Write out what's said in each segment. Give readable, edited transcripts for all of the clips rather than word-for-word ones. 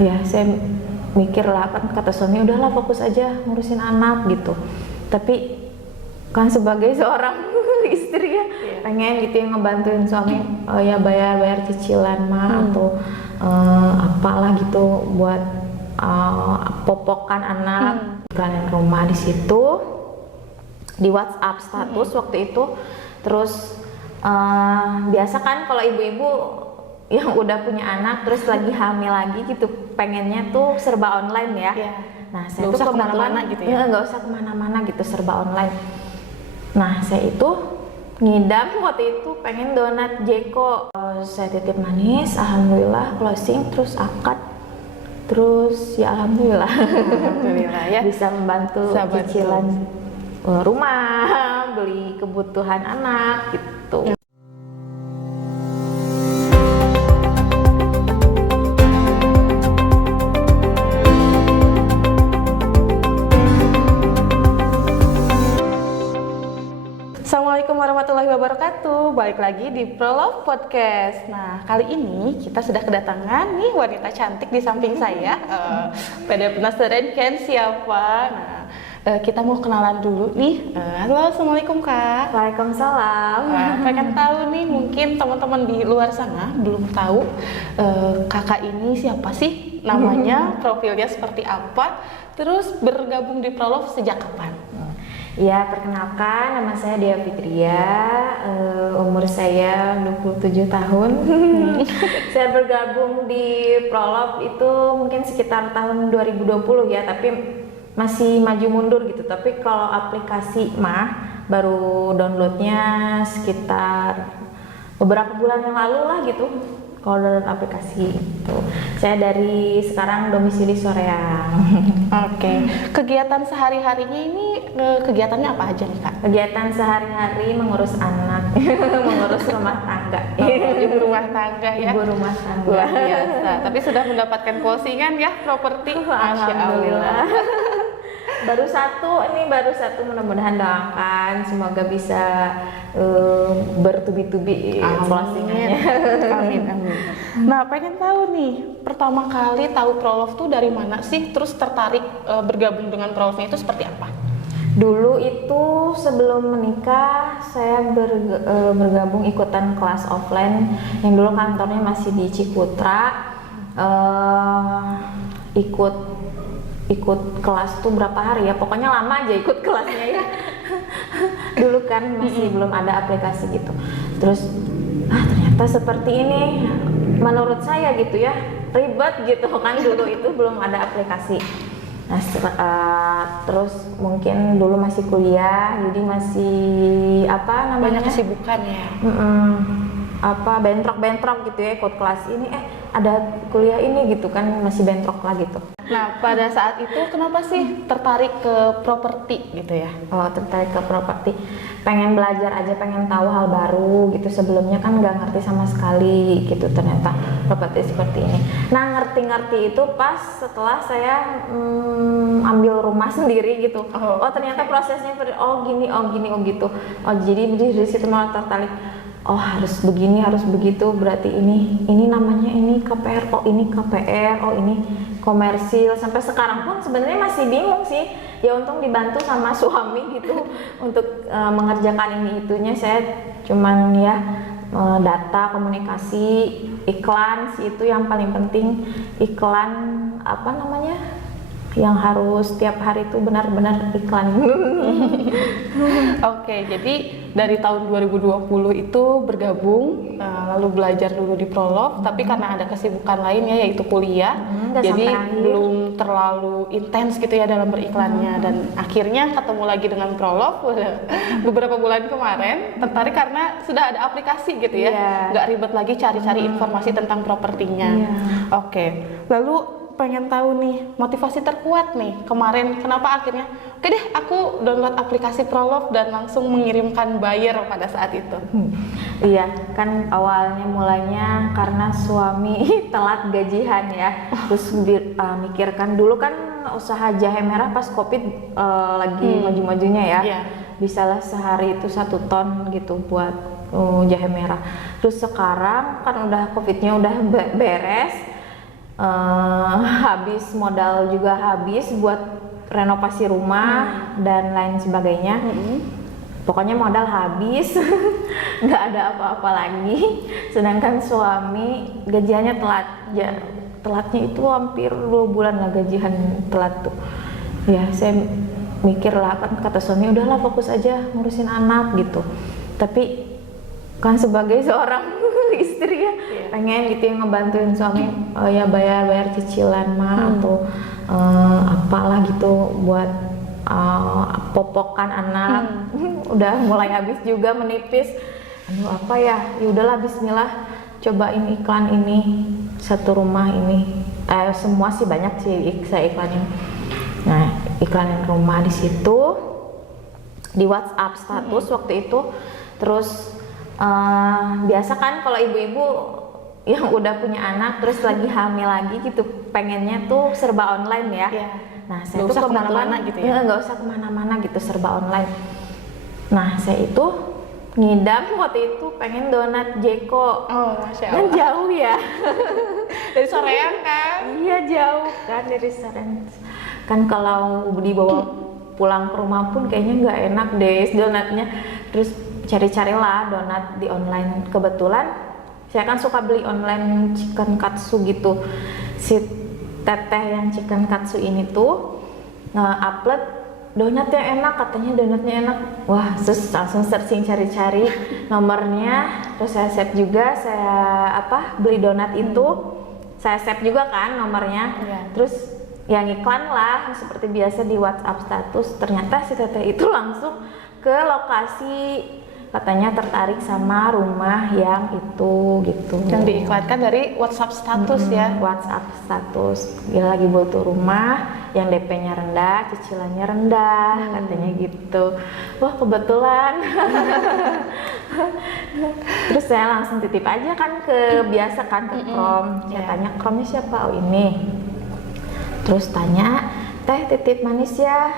Ya saya mikir lah, kan kata suami udahlah fokus aja ngurusin anak gitu. Tapi kan sebagai seorang istri ya pengen gitu yang ngebantuin suami, ya bayar cicilan mah atau apalah gitu buat popokan anak, kalian rumah di situ di WhatsApp status waktu itu. Terus biasa kan kalau ibu-ibu yang udah punya anak terus lagi hamil lagi gitu pengennya tuh serba online ya. Nah saya tuh kemana-mana gitu ya, nggak usah kemana-mana gitu, serba online. Nah saya itu ngidam waktu itu pengen donat Jeko. Saya titip manis, alhamdulillah closing, terus akad, terus ya alhamdulillah ya bisa membantu cicilan rumah, beli kebutuhan anak gitu. Assalamualaikum warahmatullahi wabarakatuh. Balik lagi di Prolove Podcast. Nah, kali ini kita sudah kedatangan nih wanita cantik di samping saya. Pada penasaran kan siapa? Nah, kita mau kenalan dulu nih. Halo, assalamualaikum Kak. Waalaikumsalam. Pengen tahu nih, mungkin teman-teman di luar sana belum tahu kakak ini siapa sih? Namanya, profilnya seperti apa? Terus bergabung di Prolove sejak kapan? Ya, perkenalkan, nama saya Dea Fitria, umur saya 27 tahun. Saya bergabung di Prolove itu mungkin sekitar tahun 2020 ya, tapi masih maju mundur gitu. Tapi kalau aplikasi mah baru downloadnya sekitar beberapa bulan yang lalu lah gitu. Kalau download aplikasi itu, saya dari sekarang domisili Soreang. Oke. Kegiatan sehari-harinya ini kegiatannya apa aja nih Kak? Kegiatan sehari-hari mengurus anak, mengurus rumah tangga. Ibu rumah tangga ya. Ibu rumah tangga. Luar biasa. Tapi sudah mendapatkan closingan ya properti. Masya Allah. baru satu, mudah-mudahan doakan semoga bisa bertubi-tubi closingannya. Amin. Nah, pengen tahu nih, pertama kali tahu Prolove tuh dari mana sih? Terus tertarik bergabung dengan Prolove itu seperti apa? Dulu itu sebelum menikah saya bergabung ikutan kelas offline yang dulu kantornya masih di Ciputra. Ikut kelas tuh berapa hari ya, pokoknya lama aja ikut kelasnya ya. Dulu kan masih belum ada aplikasi gitu. Terus ternyata seperti ini menurut saya gitu ya, ribet gitu kan, dulu itu belum ada aplikasi. Nah, terus mungkin dulu masih kuliah, jadi masih banyak kesibukan ya. Bentrok gitu ya, ikut kelas ini ada kuliah ini gitu kan, masih bentrok lah gitu. Nah, pada saat itu kenapa sih tertarik ke properti gitu ya? Tertarik ke properti, pengen belajar aja, pengen tahu hal baru gitu. Sebelumnya kan nggak ngerti sama sekali gitu, ternyata properti seperti ini. Nah, ngerti itu pas setelah saya ambil rumah sendiri gitu. Ternyata prosesnya gini gitu. Jadi dari situ malah tertarik. Harus begini, harus begitu, berarti ini namanya ini KPR, ini KPR, ini komersil. Sampai sekarang pun sebenarnya masih bingung sih. Ya untung dibantu sama suami gitu untuk mengerjakan ini itunya. Saya cuman ya data, komunikasi, iklan sih itu yang paling penting. Iklan yang harus tiap hari itu benar-benar iklan. Oke, jadi dari tahun 2020 itu bergabung, lalu belajar dulu di Prolove, tapi karena ada kesibukan lainnya yaitu kuliah, jadi belum terlalu intens gitu ya dalam beriklannya. Dan akhirnya ketemu lagi dengan Prolove beberapa bulan kemarin, tertarik karena sudah ada aplikasi gitu ya, nggak ribet lagi cari-cari informasi tentang propertinya. Oke, lalu pengen tahu nih motivasi terkuat nih kemarin kenapa akhirnya oke deh aku download aplikasi Prolove dan langsung mengirimkan buyer pada saat itu. Iya kan awalnya mulainya karena suami telat gajian ya, terus mikirkan dulu kan usaha jahe merah pas COVID lagi maju-majunya ya, bisalah sehari itu 1 ton gitu buat jahe merah. Terus sekarang kan udah COVID-nya udah beres, habis modal juga habis buat renovasi rumah dan lain sebagainya. Pokoknya modal habis, nggak ada apa-apa lagi. Sedangkan suami gajiannya telat, ya telatnya itu hampir 2 bulan lah gajian telat tuh. Ya saya mikir lah, kan kata suami udahlah fokus aja ngurusin anak gitu. Tapi kan sebagai seorang istri ya pengen gitu yang ngebantuin suami, ya bayar cicilan mah atau apalah gitu buat popokan anak. Udah mulai habis juga menipis. Aduh apa ya? Ya udahlah bismillah, cobain iklan ini satu rumah ini. Semua sih banyak sih saya iklanin. Nah, iklanin rumah di situ di WhatsApp status waktu itu. Terus biasa kan kalau ibu-ibu yang udah punya anak terus lagi hamil lagi gitu pengennya tuh serba online ya. Nah saya tuh kebetulan gitu ya, nggak usah kemana-mana gitu, serba online. Nah saya itu ngidam waktu itu pengen donat Jeko. Oh Masya Allah. Kan jauh ya. Dari Soreang kan? Iya jauh kan dari Soreang. Kan kalau dibawa pulang ke rumah pun kayaknya nggak enak deh donatnya. Terus cari-carilah donat di online. Kebetulan saya kan suka beli online chicken katsu gitu. Si teteh yang chicken katsu ini tuh nge-upload donat yang enak, katanya donatnya enak. Wah, terus langsung searching cari-cari nomornya. Terus saya save juga, saya beli donat itu. Saya save juga kan nomornya. Terus yang iklan lah seperti biasa di WhatsApp status. Ternyata si teteh itu langsung ke lokasi, katanya tertarik sama rumah yang itu gitu. Yang diiklankan dari WhatsApp status ya. WhatsApp status. Dia lagi butuh rumah yang DP-nya rendah, cicilannya rendah, katanya gitu. Wah kebetulan. Terus saya langsung titip aja kan ke biasa kan ke Krom. Saya tanya Kromnya siapa? Oh ini. Terus tanya, teh titip manis ya.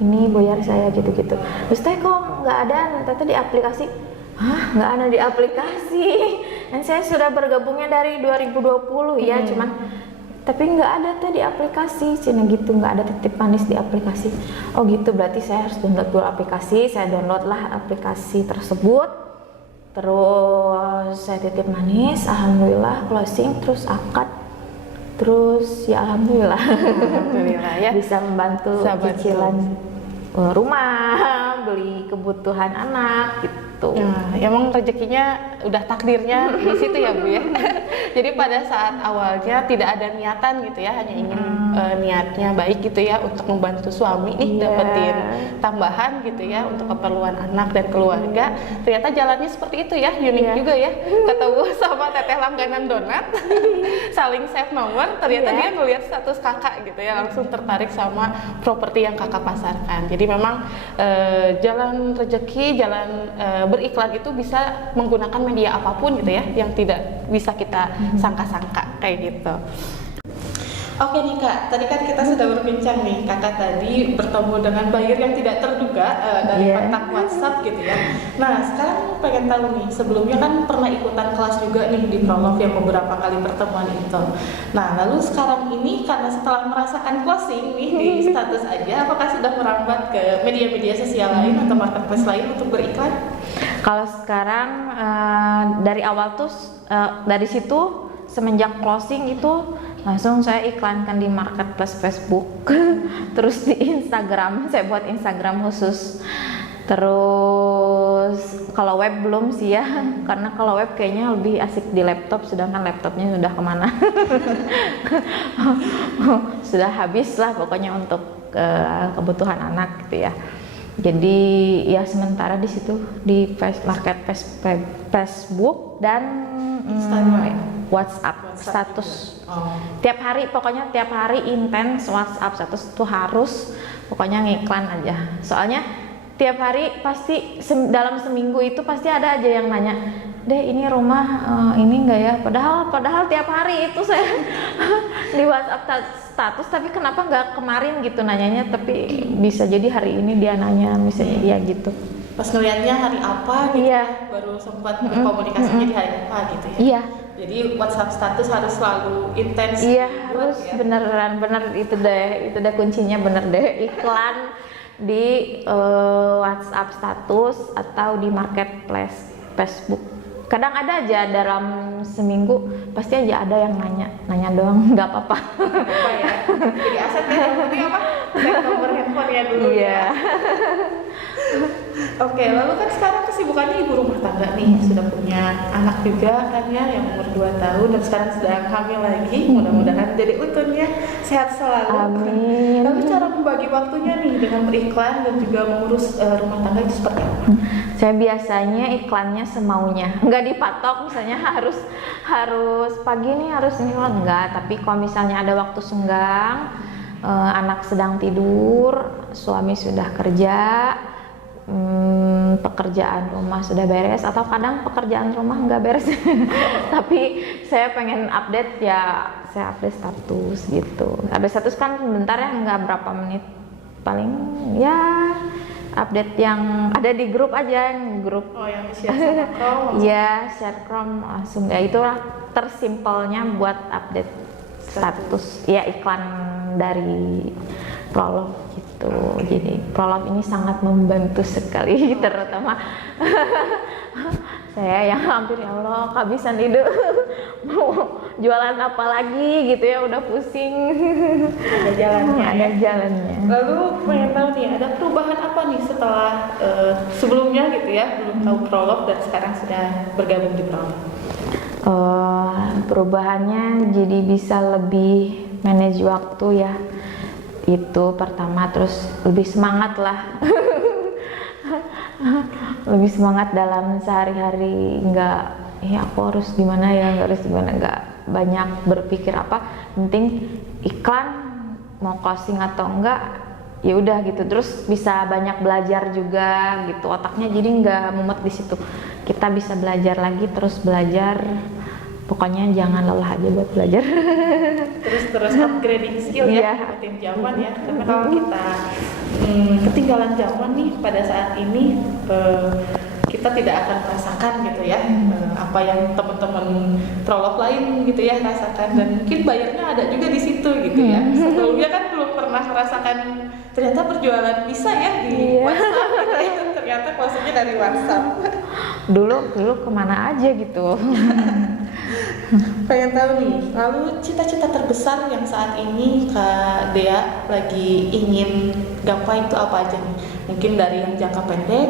Ini boyar saya gitu-gitu. Terus teh kok nggak ada ternyata di aplikasi? Hah, nggak ada di aplikasi. Dan saya sudah bergabungnya dari 2020 ya, cuman tapi nggak ada teh di aplikasi, cina gitu, nggak ada titip manis di aplikasi. Oh gitu, berarti saya harus download dulu aplikasi. Saya download lah aplikasi tersebut. Terus saya titip manis, alhamdulillah closing, terus akad. Terus ya alhamdulillah ya bisa membantu cicilan rumah, beli kebutuhan anak gitu. Nah, emang rezekinya udah takdirnya di situ ya Bu ya. Jadi pada saat awalnya tidak ada niatan gitu ya, hanya ingin niatnya baik gitu ya untuk membantu suami nih dapetin tambahan gitu ya untuk keperluan anak dan keluarga. Ternyata jalannya seperti itu ya, unik juga ya. Ketemu sama teteh langganan donat, saling save nomor, ternyata dia ngelihat status kakak gitu ya, langsung tertarik sama properti yang kakak pasarkan. Jadi memang jalan rezeki, jalan beriklan itu bisa menggunakan media apapun gitu ya, yang tidak bisa kita sangka-sangka kayak gitu. Oke nih Kak, tadi kan kita sudah berbincang nih, Kakak tadi bertemu dengan buyer yang tidak terduga dari kontak WhatsApp gitu ya. Nah sekarang pengen tahu nih, sebelumnya kan pernah ikutan kelas juga nih di Prolove yang beberapa kali pertemuan itu. Nah lalu sekarang ini karena setelah merasakan closing nih di status aja, apakah sudah merambat ke media-media sosial lain atau marketplace lain untuk beriklan? Kalau sekarang dari awal tuh dari situ semenjak closing itu langsung saya iklankan di marketplace Facebook, terus di Instagram, saya buat Instagram khusus. Terus kalau web belum sih ya, karena kalau web kayaknya lebih asik di laptop, sedangkan laptopnya sudah kemana. Sudah habis lah pokoknya untuk kebutuhan anak gitu ya. Jadi ya sementara di situ di marketplace Facebook dan WhatsApp status. Tiap hari, pokoknya tiap hari intens WhatsApp status tuh harus pokoknya ngiklan aja. Soalnya tiap hari pasti dalam seminggu itu pasti ada aja yang nanya, "Deh, ini rumah ini enggak ya?" Padahal tiap hari itu saya di WhatsApp status, tapi kenapa nggak kemarin gitu nanyanya, tapi bisa jadi hari ini dia nanya misalnya dia gitu. Pas ngeliatnya hari apa gitu, baru sempat berkomunikasi jadi hari apa gitu ya. Iya. Jadi WhatsApp status harus selalu intens. Iya, dibuat harus ya. bener itu deh kuncinya, bener deh, iklan di WhatsApp status atau di marketplace Facebook. Kadang ada aja dalam seminggu pasti aja ada yang nanya doang, nggak apa-apa. Apa ya? Jadi aset ya, yang penting apa? Cek nomor handphone ya dulu Iya. ya. Oke, lalu kan sekarang kesibukannya ibu rumah tangga nih, sudah punya anak juga kan ya, yang umur 2 tahun dan sekarang sedang hamil lagi. Mudah-mudahan jadi utuhnya sehat selalu. Amin. Lalu cara membagi waktunya nih dengan beriklan dan juga mengurus rumah tangga itu seperti apa? Saya biasanya iklannya semaunya, nggak dipatok misalnya harus pagi nih harus ini, enggak. Tapi kalau misalnya ada waktu senggang, anak sedang tidur, suami sudah kerja, pekerjaan rumah sudah beres, atau kadang pekerjaan rumah nggak beres tapi saya pengen update, ya saya update status gitu. Update status kan bentar ya, nggak berapa menit, paling ya update yang ada di grup aja, grup. Oh, yang di-share sama Chrome. Iya, share Chrome langsung, ya itulah tersimpelnya buat update status. Ya, iklan dari Prolove gitu. Jadi Prolove ini sangat membantu sekali, terutama saya yang hampir ya Allah kehabisan ide mau jualan apa lagi gitu ya, udah pusing. Ada jalannya. Ada jalannya. Lalu pengen tahu nih, ada perubahan apa nih setelah sebelumnya gitu ya, belum tahu Prolove dan sekarang sudah bergabung di Prolove? Perubahannya jadi bisa lebih manage waktu ya, itu pertama. Terus lebih semangat lah lebih semangat dalam sehari-hari, nggak aku harus gimana ya, nggak banyak berpikir apa, penting iklan mau closing atau enggak ya udah gitu. Terus bisa banyak belajar juga gitu, otaknya jadi nggak mumet di situ, kita bisa belajar lagi, terus belajar, pokoknya jangan lelah aja buat belajar. terus upgrading skill ya, ikutin zaman ya. Karena kalau kita ketinggalan zaman nih pada saat ini, kita tidak akan merasakan gitu ya apa yang teman-teman Prolove lain gitu ya rasakan, dan mungkin bayarnya ada juga di situ gitu ya. Sebelumnya kan belum pernah merasakan ternyata perjualan bisa ya di WhatsApp gitu ya. Ternyata closingnya dari WhatsApp. Dulu kemana aja gitu. Pengen tahu nih, lalu cita-cita terbesar yang saat ini Kak Dea lagi ingin gapai itu apa aja nih? Mungkin dari yang jangka pendek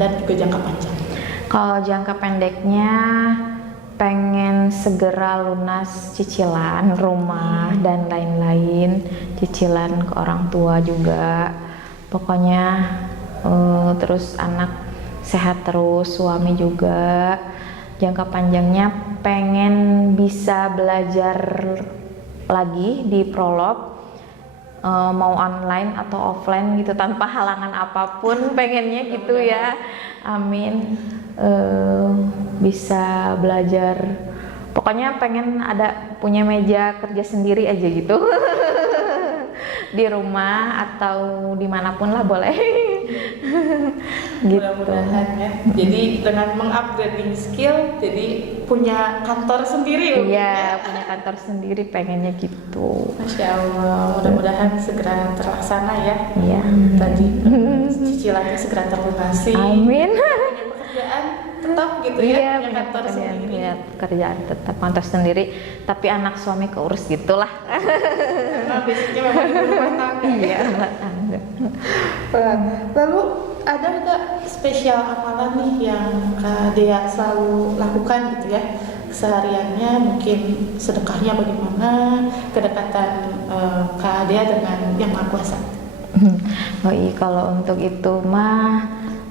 dan juga jangka panjang. Kalau jangka pendeknya pengen segera lunas cicilan rumah dan lain-lain, cicilan ke orang tua juga. Pokoknya terus anak sehat terus, suami juga. Jangka panjangnya pengen bisa belajar lagi di Prolove, mau online atau offline gitu, tanpa halangan apapun, pengennya gitu ya. Amin. Bisa belajar, pokoknya pengen ada punya meja kerja sendiri aja gitu. Di rumah atau dimanapun lah boleh. Gitu. Mudah-mudahan ya. Jadi dengan mengupgrading skill, jadi punya kantor sendiri. Iya, punya kantor sendiri, pengennya gitu. Masya Allah, mudah-mudahan segera terlaksana ya. Iya. Tadi cicilannya segera terlunasi. Amin. Punya pekerjaan tetap gitu ya, Iya, punya kantor sendiri. punya pekerjaan tetap, kantor sendiri, tapi anak suami keurus gitulah. Karena basicnya memang ibu rumah tangga. Iya, rumah tangga. Lalu ada nggak spesial amalan nih yang Kak Dea selalu lakukan gitu ya kesehariannya? Mungkin sedekahnya bagaimana, kedekatan Kak Dea dengan Yang Maha Kuasa? Oh iya, kalau untuk itu mah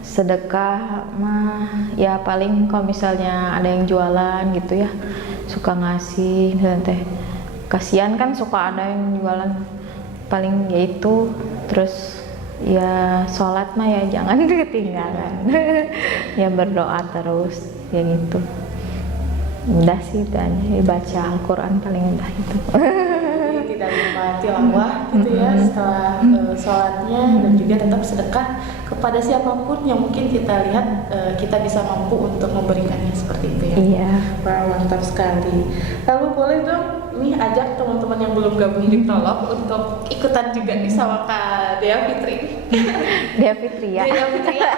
sedekah mah ya paling kalau misalnya ada yang jualan gitu ya, suka ngasih dan teh, kasihan kan suka ada yang jualan, paling ya itu. Terus ya sholat mah ya jangan ketinggalan. Ya berdoa terus ya gitu. Udah sih itu aja, baca Al-Quran paling udah itu. Tidak lupa tilawah gitu ya setelah sholatnya, dan juga tetap sedekah kepada siapapun yang mungkin kita lihat kita bisa mampu untuk memberikannya seperti itu ya. Iya. Wah, mantap sekali. Lalu boleh dong nih ajak teman-teman yang belum gabung di Prolog untuk ikutan juga nih sama Kak Dea Fitri. Dea Fitria. Dea Fitri ya.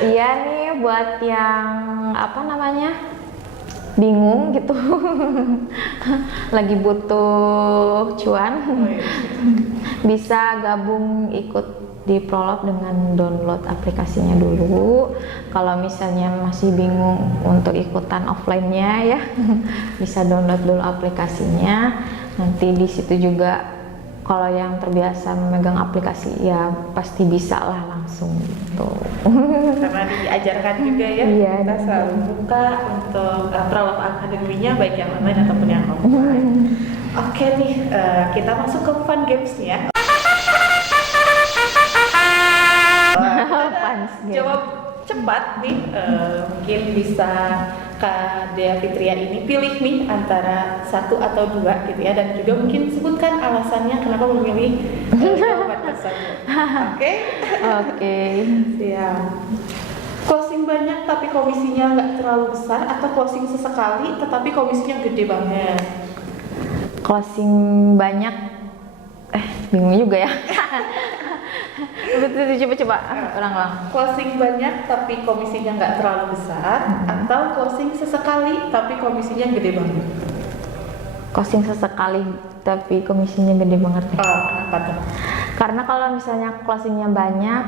Iya nih buat yang apa namanya bingung gitu, lagi butuh cuan, bisa gabung ikut di Prolog dengan download aplikasinya dulu. Kalau misalnya masih bingung untuk ikutan offline-nya ya, bisa download dulu aplikasinya. Nanti di situ juga kalau yang terbiasa memegang aplikasi ya pasti bisa lah langsung gitu. Karena diajarkan juga ya, Iya, kita selalu buka untuk Prolog Academy-nya baik yang online ataupun yang offline. Oke nih, kita masuk ke fun games-nya. Jawab cepat nih, mungkin bisa Kak Dea Fitria ini pilih nih antara 1 atau 2 gitu ya, dan juga mungkin sebutkan alasannya kenapa memilih jawaban tersebut. Oke? Oke. Siap. Closing banyak tapi komisinya nggak terlalu besar, atau closing sesekali tetapi komisinya gede banget? Closing banyak, bingung juga ya. Betul, coba ulang. Closing banyak tapi komisinya nggak terlalu besar, atau closing sesekali tapi komisinya gede banget? Closing sesekali tapi komisinya gede banget nih. Oh, kenapa tuh? Karena kalau misalnya closingnya banyak,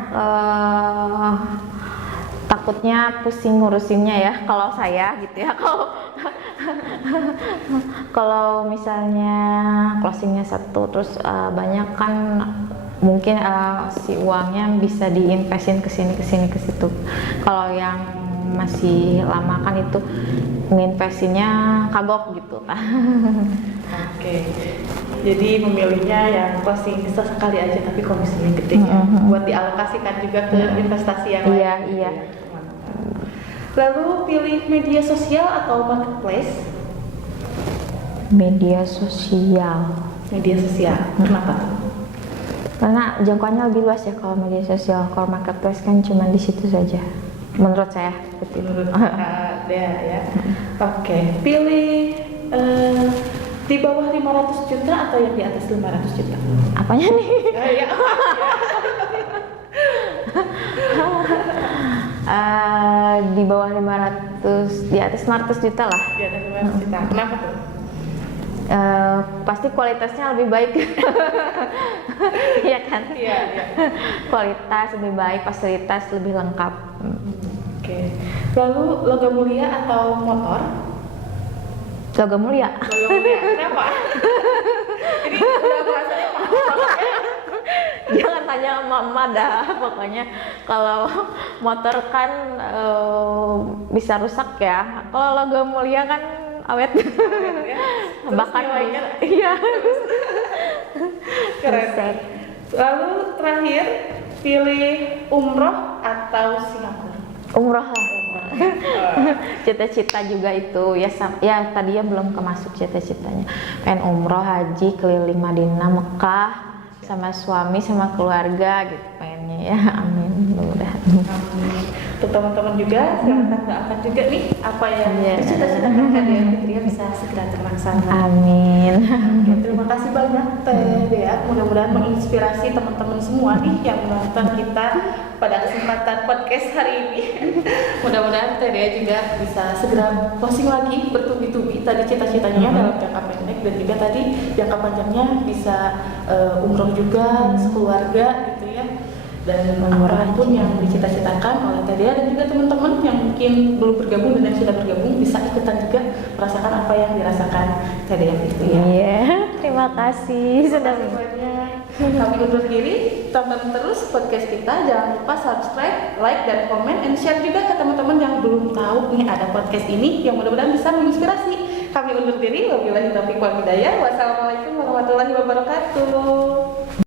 takutnya pusing ngurusinnya ya. Kalau saya gitu ya. Kalau misalnya closingnya 1 terus banyak kan mungkin si uangnya bisa diinvestin ke sini ke situ. Kalau yang masih lama kan itu nginvestinnya kagok gitu kan. Oke. Jadi memilihnya yang closing sesekali aja tapi komisinya gede ya. Buat dialokasikan juga ke investasi yang lain. Iya, gitu iya. ya. Lalu pilih media sosial atau marketplace? Media sosial. Media sosial. Kenapa tuh? Karena jangkauannya lebih luas ya kalau media sosial. Kalau marketplace kan cuma di situ saja. Menurut saya seperti itu. Menurut Dea ya. Oke. Pilih di bawah 500 juta atau yang di atas 500 juta? Apanya nih? Ya. Di bawah 500, di atas 500 juta lah. Di atas 500 juta. Kenapa tuh? Pasti kualitasnya lebih baik. Iya kan? Iya. Kualitas lebih baik, fasilitas lebih lengkap. Oke. Lalu logam mulia atau motor? Logam mulia. Logam mulia. Kenapa? Ini udah merasanya mahal. Jangan tanya mama dah, pokoknya kalau motor kan bisa rusak ya. Kalau logam mulia kan awet. Ya. Bahkan nilainya iya. keren. Lalu terakhir pilih umroh atau Singapura? Umroh lah. Cita-cita juga itu ya, ya tadinya belum kemasuk cita-citanya. Pengen umroh, haji, keliling Madinah, Mekah sama suami sama keluarga gitu pengennya ya. Amin, mudah-mudahan. Amin. Untuk teman-teman juga silahkan doakan juga nih apa yang dicita-citakan Kak Dea Fitria bisa segera terlaksana. Amin. Oke, terima kasih banyak Teh Dea. Mudah-mudahan menginspirasi teman-teman semua nih yang menonton kita pada kesempatan podcast hari ini. Mudah-mudahan Teh Dea juga bisa segera posting lagi, bertubi-tubi tadi cita-citanya dalam jangka pendek, dan juga tadi jangka panjangnya bisa umroh juga sekeluarga gitu ya. Dan apapun yang dicita-citakan oleh Teh Dea dan juga teman-teman yang mungkin belum bergabung dan yang sudah bergabung bisa ikutan juga merasakan apa yang dirasakan Teh Dea itu ya. Iya, terima kasih sudah banyak. Kami undur diri, tonton terus podcast kita, jangan lupa subscribe, like, dan komen, and share juga ke teman-teman yang belum tahu nih ada podcast ini yang mudah-mudahan bisa menginspirasi. Kami undur diri, wabillahi taufiq wal hidayah. Wassalamualaikum warahmatullahi wabarakatuh.